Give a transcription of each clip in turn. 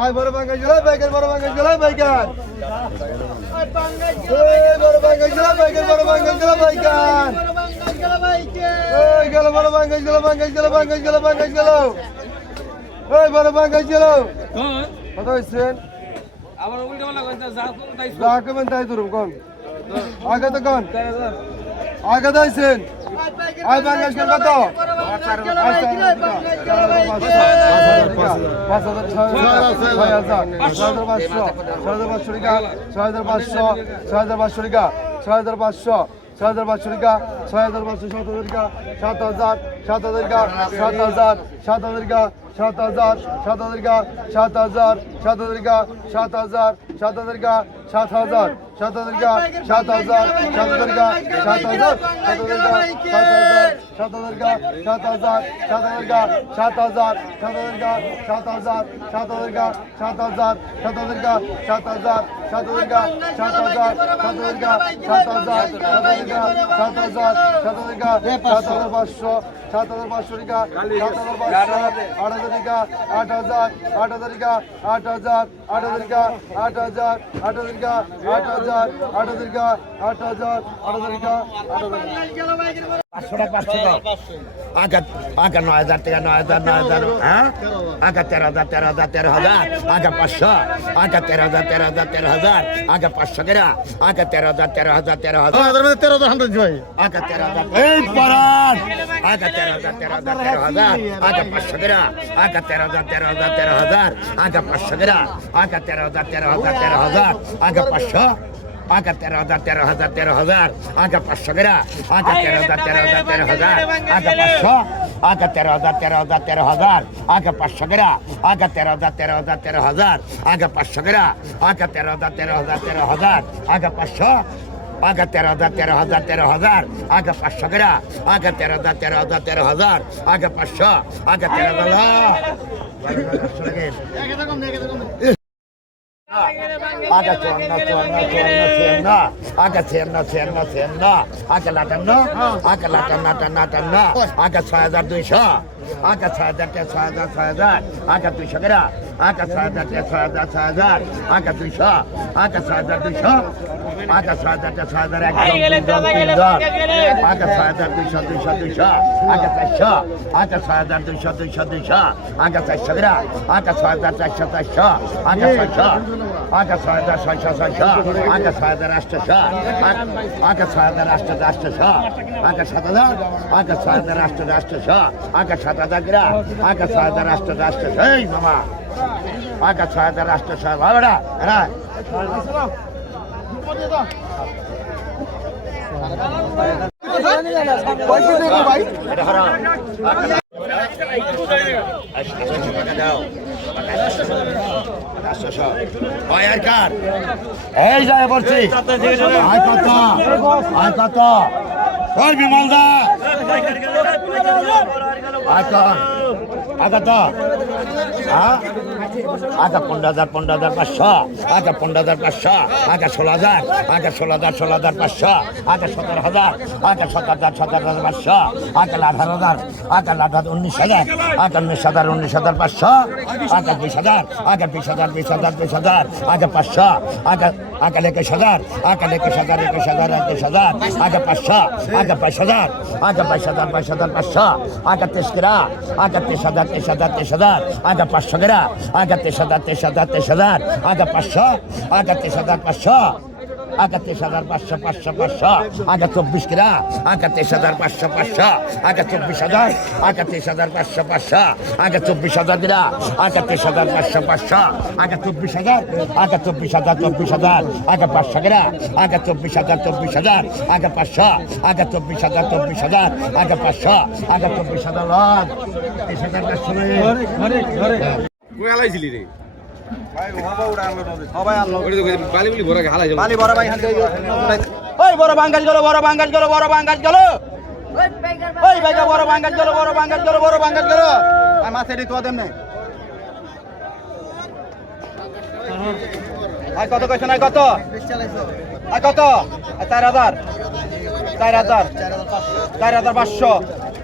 আয় বড় বাঙ্গাই জেলা বাইকের বড় বাঙ্গাই জেলা বাইকার বড় বাঙ্গাই জেলা বাইকের বড় বাঙ্গাই জেলা বাইকার গেল বড় বাঙ্গাই জেলা বাঙ্গাই জেলা বাঙ্গাই জেলা বাঙ্গাই গেল এই বড় বাঙ্গাই জেলা কত হইছেন আবার উল্টা বলা কইতা যা কোন তাই যা কমেন তাই ধরুন কোন আগে তো কোন আগে দাইছেন আয় বাঙ্গাই কত 9,000 টাকা 9,000 হ্যাঁ আগে 13,000 13,000 আগে 500 আগে 13,000 13,000 আগে 500 কেরা আগে 13,000 13,000 আগে 13,000 এই পরান আগে 13,000 আগে 500 কেরা আগে 13,000 আগে 500 কেরা আগে 13,000 আগে 500 আগে 13,000 আগে 500 কেরা আগে 13,000 আগে 500 আগে 13,000 আগে 500 কেরা আগে 13,000 আগে 500 কেরা আগে 13,000 আগে 500 আগে 13,000 আগে 500 কেরা আগে 13,000 আগে 500 আগে 13,000 আগে 54 আগে 56 আগে 58 আগে 6,200 আগে 6,000 আগে 200 কেরা আগে 6,000 আগে 200 আগে 6,200 আগে 6,000 আগে 6,200 আগে 400 আগে 6,200 আগে 400 কেরা আগে 6,400 আগে 600 আগে 6,600 আগে 6,800 আগে 6,800 আগে 7,000 আগে 6,800 আগে 7,000 কেরা আগে 6,800 এই মামা আগে 6,800 বাবারা হ্যাঁ এই যায় বলছি আয় কত বিমলদা আগে তো আগে 15,500 আগে 15,500 আগে 16,000 আগে 16,500 আগে 17,000 আগে 17,500 আগে 18,000 আগে 19,000 আগে 19,500 আগে 20,000 আগে 20,000 আগে 500 আগে 21,000 আগে 21,000 আগে 500 আগে 22,000 আগে 22,500 আগে 23 কেরা আগে 23,000 আগে 500 কেরা আগে 23,000 আগে 500 আগে 23,500 আগে 23,500 আগে 24 কেরা আগে 23,500 আগে 24,000 আগে 23,500 আগে 24,000 কেরা আগে 23,500 আগে 24,000 আগে 24,000 আগে 500 কেরা আগে 24,000 আগে 500 আগে 24,000 আগে 500 আগে 24,000 লাখ 23,500 রে ভাই ওহাবা উড়া আনলো নদী সবাই আনলো বালি বলি ভরা হালাই যাবে বালি ভরা ভাই হাতে ওই বড় বাঙ্গাল গেল ওই ভাইগা বড় বাঙ্গাল গেল আর মাছ এডি তো দেন না আই কত কইছ না কত 4,000 4,500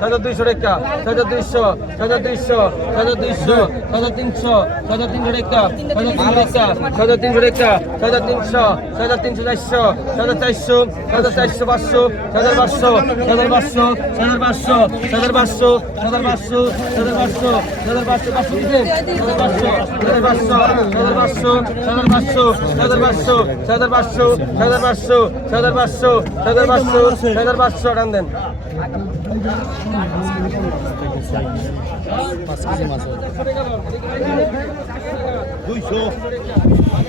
6200 টাকা 6200 6200 6200 6300 6300 টাকা 6300 টাকা 6300 6300 6300 400 500 7500 টান দেন। 200